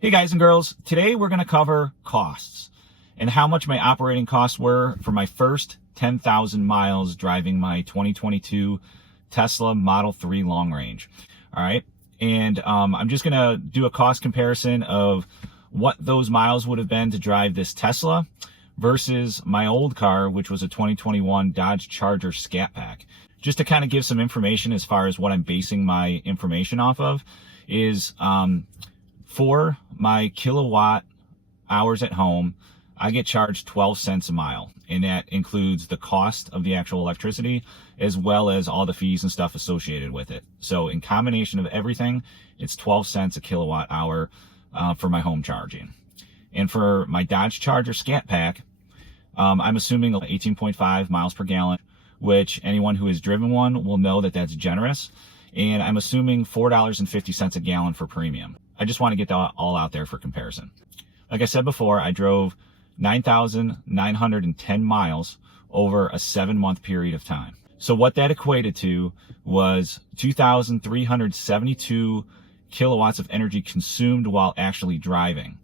Hey guys and girls, today we're going to cover costs and how much my operating costs were for my first 10,000 miles driving my 2022 Tesla Model 3 long range. All right. And I'm just going to do a cost comparison of what those miles would have been to drive this Tesla versus my old car, which was a 2021 Dodge Charger Scatpack. Just to kind of give some information as far as what I'm basing my information off of is, for my kilowatt hours at home, I get charged 12 cents a mile, and that includes the cost of the actual electricity as well as all the fees and stuff associated with it. So in combination of everything, it's 12 cents a kilowatt hour for my home charging. And for my Dodge Charger Scatpack, I'm assuming 18.5 miles per gallon, which anyone who has driven one will know that that's generous. And I'm assuming $4.50 a gallon for premium. I just want to get that all out there for comparison. Like I said before, I drove 9,910 miles over a 7-month period of time. So what that equated to was 2,372 kilowatts of energy consumed while actually driving.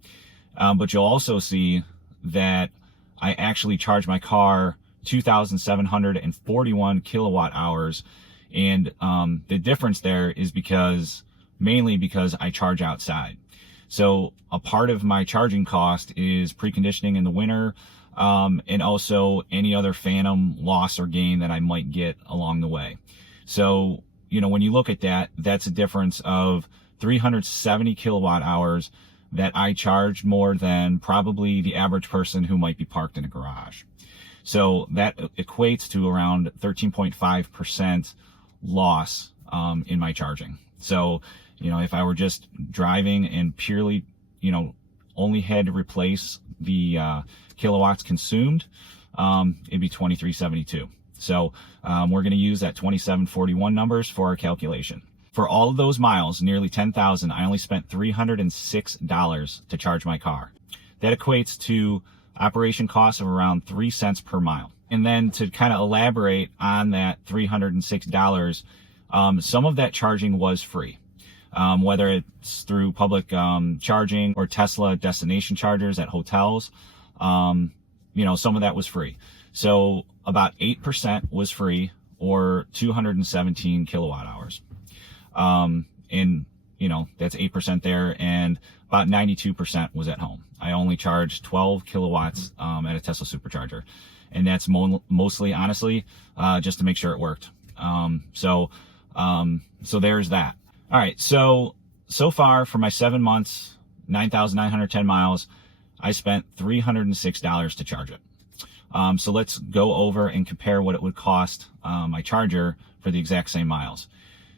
But you'll also see that I actually charged my car 2,741 kilowatt hours. And the difference there is mainly because I charge outside. So a part of my charging cost is preconditioning in the winter, and also any other phantom loss or gain that I might get along the way. So, when you look at that, that's a difference of 370 kilowatt hours that I charge more than probably the average person who might be parked in a garage. So that equates to around 13.5% loss in my charging. So, if I were just driving and purely, only had to replace the kilowatts consumed, it'd be 2372. So we're going to use that 2741 numbers for our calculation. For all of those miles, nearly 10,000, I only spent $306 to charge my car. That equates to operation costs of around 3 cents per mile. And then to kind of elaborate on that $306, some of that charging was free. Whether it's through public charging or Tesla destination chargers at hotels, some of that was free. So about 8% was free, or 217 kilowatt hours. And that's 8% there, and about 92% was at home. I only charged 12 kilowatts at a Tesla supercharger, and that's mostly, honestly, just to make sure it worked. So there's that. All right, so far for my 7 months, 9,910 miles, I spent $306 to charge it. So let's go over and compare what it would cost my charger for the exact same miles.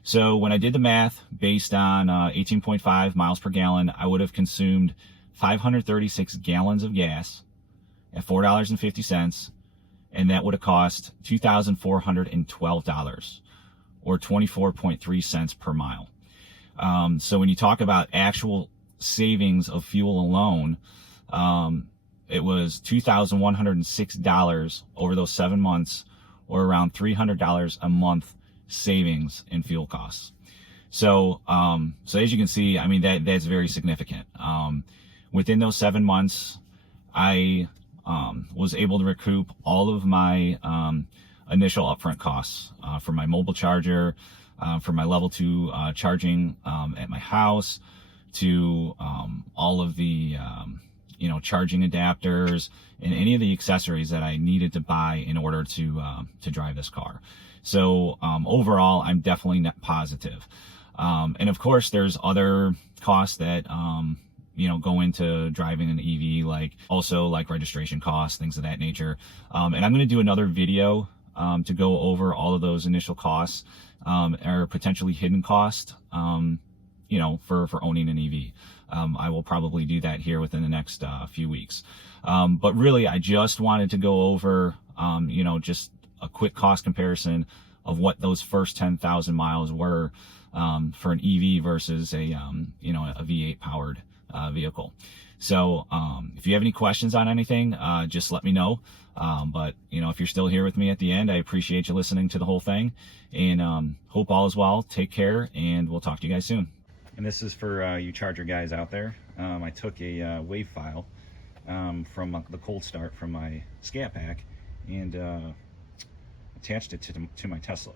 So when I did the math based on 18.5 miles per gallon, I would have consumed 536 gallons of gas at $4.50, and that would have cost $2,412, or 24.3 cents per mile. So when you talk about actual savings of fuel alone, it was $2,106 over those 7 months, or around $300 a month savings in fuel costs. So as you can see, that's very significant. Within those 7 months, I was able to recoup all of my initial upfront costs for my mobile charger, for my level 2 charging at my house, to all of the charging adapters and any of the accessories that I needed to buy in order to drive this car. So overall, I'm definitely net positive. And of course, there's other costs that go into driving an EV, like registration costs, things of that nature. And I'm going to do another video to go over all of those initial costs, or potentially hidden costs, for owning an EV. I will probably do that here within the next few weeks. But really, I just wanted to go over, just a quick cost comparison of what those first 10,000 miles were for an EV versus a V8 powered vehicle. So if you have any questions on anything, just let me know. But if you're still here with me at the end, I appreciate you listening to the whole thing, and hope all is well. Take care, and we'll talk to you guys soon. And this is for you charger guys out there. I took a wave file from the cold start from my Scatpack and attached it to my Tesla.